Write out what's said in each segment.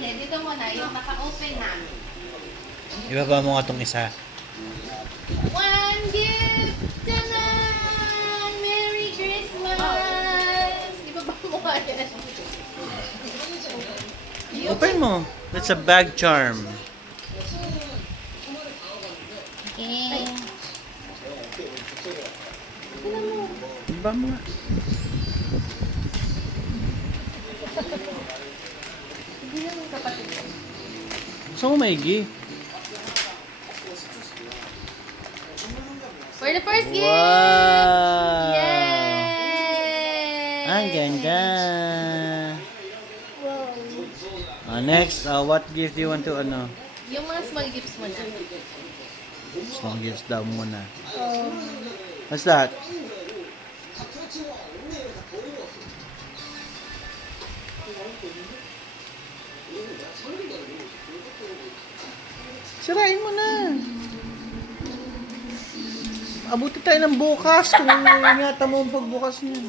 Hindi, dito muna. Yung naka-open na. Ibaba mo nga itong isa. One gift! Tanan! Merry Christmas! Ibaba mo nga yan. Open mo. That's a bag charm. Okay. Ibaba mo nga. Hindi naman kapatid ko. Gusto mo maigi? For the first gift! Wow! Yay! Ang ganda. Wow. Next, what gift do you want to ano? Yung mga small gifts mo na. Small gifts daw muna. What's that? Sirain mo na. Abuti tayo ng bukas kung ingatan mo ang pagbukas niya.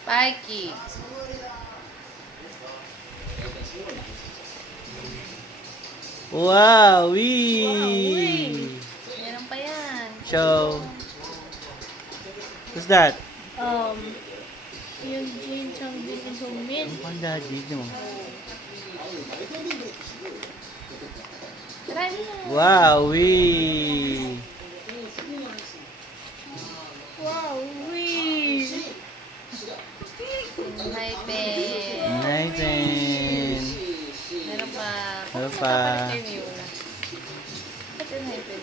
Spiky. Wow! Meron pa yan. Show. What's that? Yung Jin Chang Jin and Hongmin. Ang panda dito. Try mo. Wow! Wow, Hypen. Nice and... Meron pa. Meron pa. Kapalit kayo yun. Ba't yung Hypen?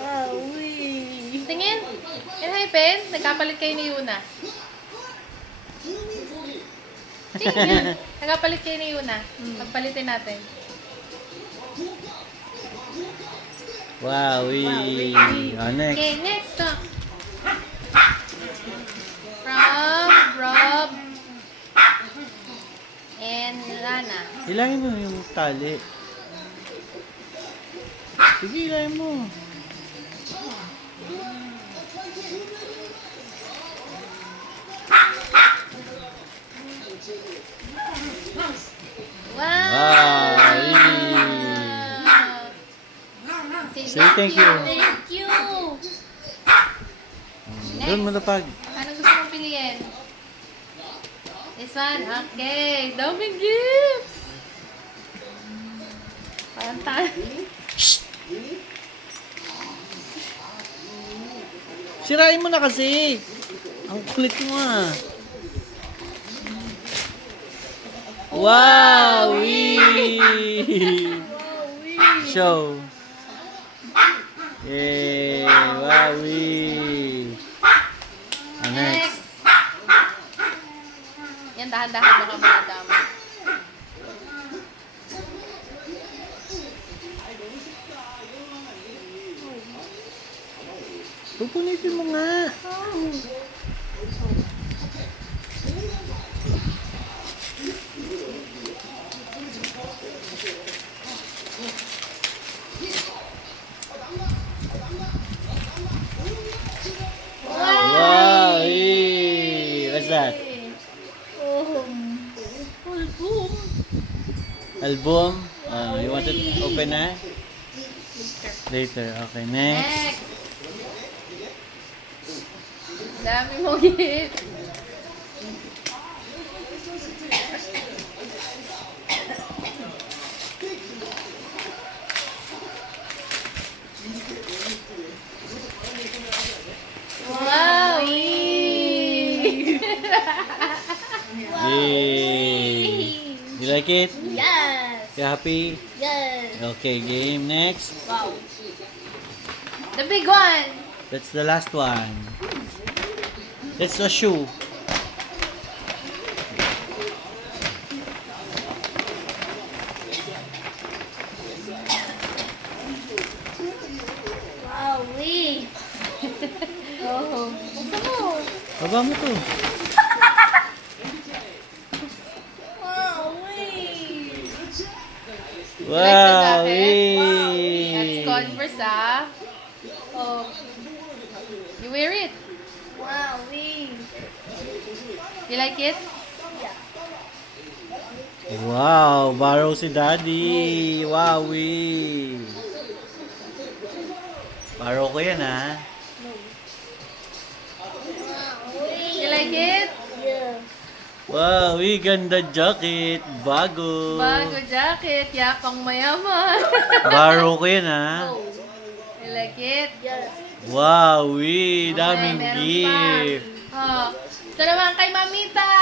Wow, tingin. Yung Hypen, nagkapalit kayo ni Yuna. Tingin. Nagkapalit kayo ni Yuna. Pagpalitin natin. Wow! Next. Okay, next. From Rob and Lana. Hilangin mo yung tali. Sige, hilangin mo. Wow! Say thank you. Thank you! Doon mo napag. Anong gusto mong piliin? This one? Okay. Daming gifts! Parang tayo. Sirain mo na kasi. Ang kulit mo ah. Wow! Show. Yay! Wow! Next. Yan, dahan-dahan baka madama. Pupunitin mo nga. Wow! What's that? Album? You want to open na? Later. Okay, next. Next! Dami mo gift. Wow! Yay! You like it? Yes! You happy? Yes! Okay, game. Next. Wow! The big one! That's the last one. It's a shoe. Wow! Oh, gusto mo? Baba mo to. Wow! That's Converse, ah. Oh. You You wear it. Wow, we. You like it? Wow, borrow si Daddy. Wowie. Borrow ko yan, ha? You like it? Yeah. Wowie, ganda jacket. Bago. Bago jacket, yapang mayaman. Borrow ko yan, ha? You like it? Yes. Wowie, daming meron gift. pa. Oh. Ito naman kay Mamita.